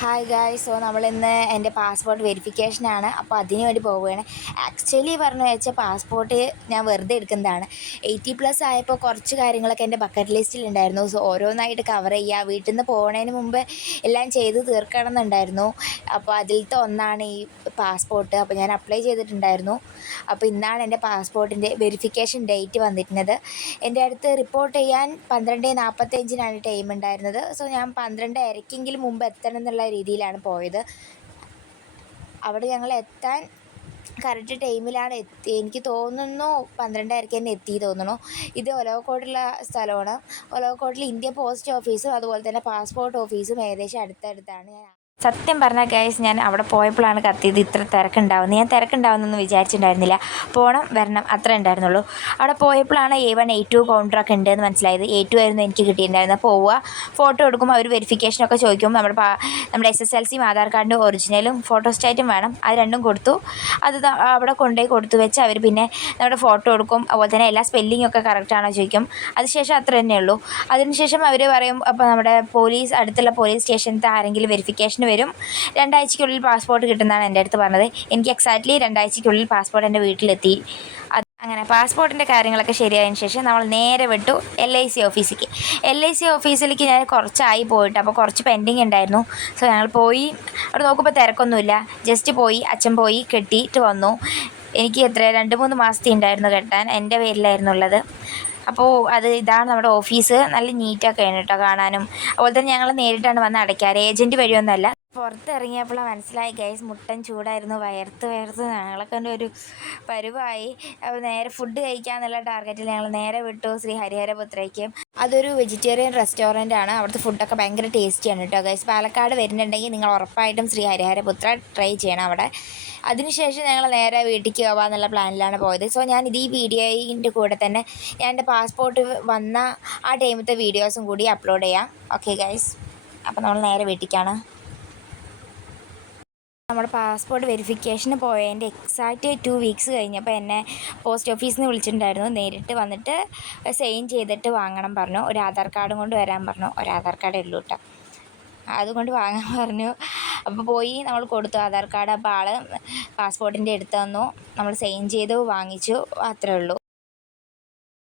Hi guys. So നമ്മളിന്ന് എൻ്റെ passport വെരിഫിക്കേഷനാണ്. അപ്പോൾ അതിന് വേണ്ടി പോവുകയാണ്. ആക്ച്വലി പറഞ്ഞു വെച്ചാൽ പാസ്പോർട്ട് ഞാൻ വെറുതെ എടുക്കുന്നതാണ്. 80+ ആയപ്പോൾ കുറച്ച് കാര്യങ്ങളൊക്കെ എൻ്റെ ബക്കറ്റ് ലിസ്റ്റിലുണ്ടായിരുന്നു. സോ ഓരോന്നായിട്ട് കവർ ചെയ്യുക, വീട്ടിൽ നിന്ന് പോകുന്നതിന് മുമ്പ് എല്ലാം ചെയ്ത് തീർക്കണം എന്നുണ്ടായിരുന്നു. അപ്പോൾ അതിലത്തെ ഒന്നാണ് ഈ പാസ്പോർട്ട്. അപ്പോൾ ഞാൻ അപ്ലൈ ചെയ്തിട്ടുണ്ടായിരുന്നു. അപ്പോൾ ഇന്നാണ് എൻ്റെ പാസ്പോർട്ടിൻ്റെ വെരിഫിക്കേഷൻ ഡേറ്റ് വന്നിരുന്നത്. എൻ്റെ അടുത്ത് റിപ്പോർട്ട് ചെയ്യാൻ 12:45 ടൈം ഉണ്ടായിരുന്നത്. സോ ഞാൻ 12:30 മുമ്പ് എത്തണം എന്നുള്ള രീതിയിലാണ് പോയത്. അവിടെ ഞങ്ങൾ എത്താൻ കറക്റ്റ് ടൈമിലാണ് എനിക്ക് തോന്നുന്നു 12:30 തന്നെ എത്തി തോന്നുന്നു. ഇത് ഒലവക്കോടുള്ള സ്ഥലമാണ്. ഒലവക്കോട്ടിൽ ഇന്ത്യൻ പോസ്റ്റ് ഓഫീസും അതുപോലെ തന്നെ പാസ്പോർട്ട് ഓഫീസും ഏകദേശം അടുത്തടുത്താണ്. സത്യം പറഞ്ഞാൽ ഗൈസ്, ഞാൻ അവിടെ പോയപ്പോഴാണ് കത്തിയത് ഇത്ര തിരക്കുണ്ടാവുന്നത്. ഞാൻ തിരക്കുണ്ടാവുന്നൊന്നും വിചാരിച്ചിട്ടുണ്ടായിരുന്നില്ല. പോകണം വരണം അത്ര ഉണ്ടായിരുന്നുള്ളൂ. അവിടെ പോയപ്പോഴാണ് A1 A2 കൗണ്ടറൊക്കെ ഉണ്ടെന്ന് മനസ്സിലായത്. A2 ആയിരുന്നു എനിക്ക് കിട്ടിയിട്ടുണ്ടായിരുന്നത്. പോവുക, ഫോട്ടോ എടുക്കുമ്പോൾ അവർ വെരിഫിക്കേഷനൊക്കെ ചോദിക്കും. നമ്മുടെ SSLC ആധാർ കാർഡിൻ്റെ ഒറിജിനലും ഫോട്ടോസ്റ്റാറ്റും വേണം. അത് രണ്ടും കൊടുത്തു. അത് അവിടെ കൊണ്ടുപോയി കൊടുത്തു വെച്ച് അവർ പിന്നെ നമ്മുടെ ഫോട്ടോ എടുക്കും. അതുപോലെ തന്നെ എല്ലാ സ്പെല്ലിങ്ങൊക്കെ കറക്റ്റാണോ ചോദിക്കും. അതിനുശേഷം അത്ര തന്നെയുള്ളൂ. അതിനുശേഷം അവർ പറയും, അപ്പോൾ നമ്മുടെ അടുത്തുള്ള പോലീസ് സ്റ്റേഷനത്തെ ആരെങ്കിലും വെരിഫിക്കേഷന് വരും. 2 ആഴ്ചയ്ക്കുള്ളിൽ പാസ്പോർട്ട് കിട്ടുന്നതാണ് എൻ്റെ അടുത്ത് പറഞ്ഞത്. എനിക്ക് എക്സാക്ട്ലി 2 ആഴ്ചയ്ക്കുള്ളിൽ പാസ്പോർട്ട് എൻ്റെ വീട്ടിലെത്തി. അങ്ങനെ പാസ്പോർട്ടിൻ്റെ കാര്യങ്ങളൊക്കെ ശരിയായതിന് ശേഷം നമ്മൾ നേരെ വിട്ടു LIC ഓഫീസിലേക്ക്. LIC ഓഫീസിലേക്ക് ഞാൻ കുറച്ചായി പോയിട്ട്, അപ്പോൾ കുറച്ച് പെൻഡിങ് ഉണ്ടായിരുന്നു. സോ ഞങ്ങൾ പോയി. അവിടെ നോക്കുമ്പോൾ തിരക്കൊന്നുമില്ല. ജസ്റ്റ് പോയി, അച്ഛൻ പോയി കെട്ടിയിട്ട് വന്നു. എനിക്ക് 2-3 മാസത്തെ ഉണ്ടായിരുന്നു കെട്ടാൻ. എൻ്റെ പേരിലായിരുന്നു ഉള്ളത്. അപ്പോൾ ഇതാണ് നമ്മുടെ ഓഫീസ്. നല്ല നീറ്റൊക്കെയാണ് കേട്ടോ കാണാനും. അതുപോലെ തന്നെ ഞങ്ങൾ നേരിട്ടാണ് വന്ന് അടയ്ക്കാറ്, ഏജൻറ്റ് വഴിയൊന്നുമല്ല. പുറത്തിറങ്ങിയപ്പോഴാണ് മനസ്സിലായി ഗൈസ്, മുട്ടൻ ചൂടായിരുന്നു. വയർത്ത് ഞങ്ങളൊക്കെ ഒരു പരുവായി. അപ്പോൾ നേരെ ഫുഡ് കഴിക്കാമെന്നുള്ള ടാർഗറ്റിൽ ഞങ്ങൾ നേരെ വിട്ടു ശ്രീ ഹരിഹരപുത്രയ്ക്ക്. അതൊരു വെജിറ്റേറിയൻ റെസ്റ്റോറൻ്റ് ആണ്. അവിടുത്തെ ഫുഡൊക്കെ ഭയങ്കര ടേസ്റ്റിയാണ് കേട്ടോ ഗൈസ്. പാലക്കാട് വരുന്നുണ്ടെങ്കിൽ നിങ്ങൾ ഉറപ്പായിട്ടും ശ്രീ ഹരിഹരപുത്ര ട്രൈ ചെയ്യണം അവിടെ. അതിനുശേഷം ഞങ്ങൾ നേരെ വീട്ടിലേക്ക് പോകാമെന്നുള്ള പ്ലാനിലാണ് പോയത്. സോ ഞാൻ ഈ വീഡിയോയിൻ്റെ കൂടെ തന്നെ ഞാൻ എൻ്റെ പാസ്പോർട്ട് വന്ന ആ ടൈമത്തെ വീഡിയോസും കൂടി അപ്ലോഡ് ചെയ്യാം. ഓക്കെ ഗൈസ്, അപ്പോൾ നമ്മൾ നേരെ വീട്ടിലേക്കാണ്. നമ്മുടെ പാസ്പോർട്ട് വെരിഫിക്കേഷന് പോയതിൻ്റെ എക്സാക്റ്റ് 2 വീക്സ് കഴിഞ്ഞപ്പോൾ എന്നെ പോസ്റ്റ് ഓഫീസിൽ നിന്ന് വിളിച്ചിട്ടുണ്ടായിരുന്നു. നേരിട്ട് വന്നിട്ട് സൈൻ ചെയ്തിട്ട് വാങ്ങണം പറഞ്ഞു. ഒരു ആധാർ കാർഡും കൊണ്ട് വരാൻ പറഞ്ഞു. ഒരു ആധാർ കാർഡേ ഉള്ളൂ കേട്ടോ, അതുകൊണ്ട് വാങ്ങാൻ പറഞ്ഞു. അപ്പോൾ പോയി നമ്മൾ കൊടുത്തു ആധാർ കാർഡ്. അപ്പോൾ ആൾ പാസ്പോർട്ടിൻ്റെ എടുത്ത് തന്നു. നമ്മൾ സൈൻ ചെയ്തു, വാങ്ങിച്ചു, അത്രേ ഉള്ളൂ.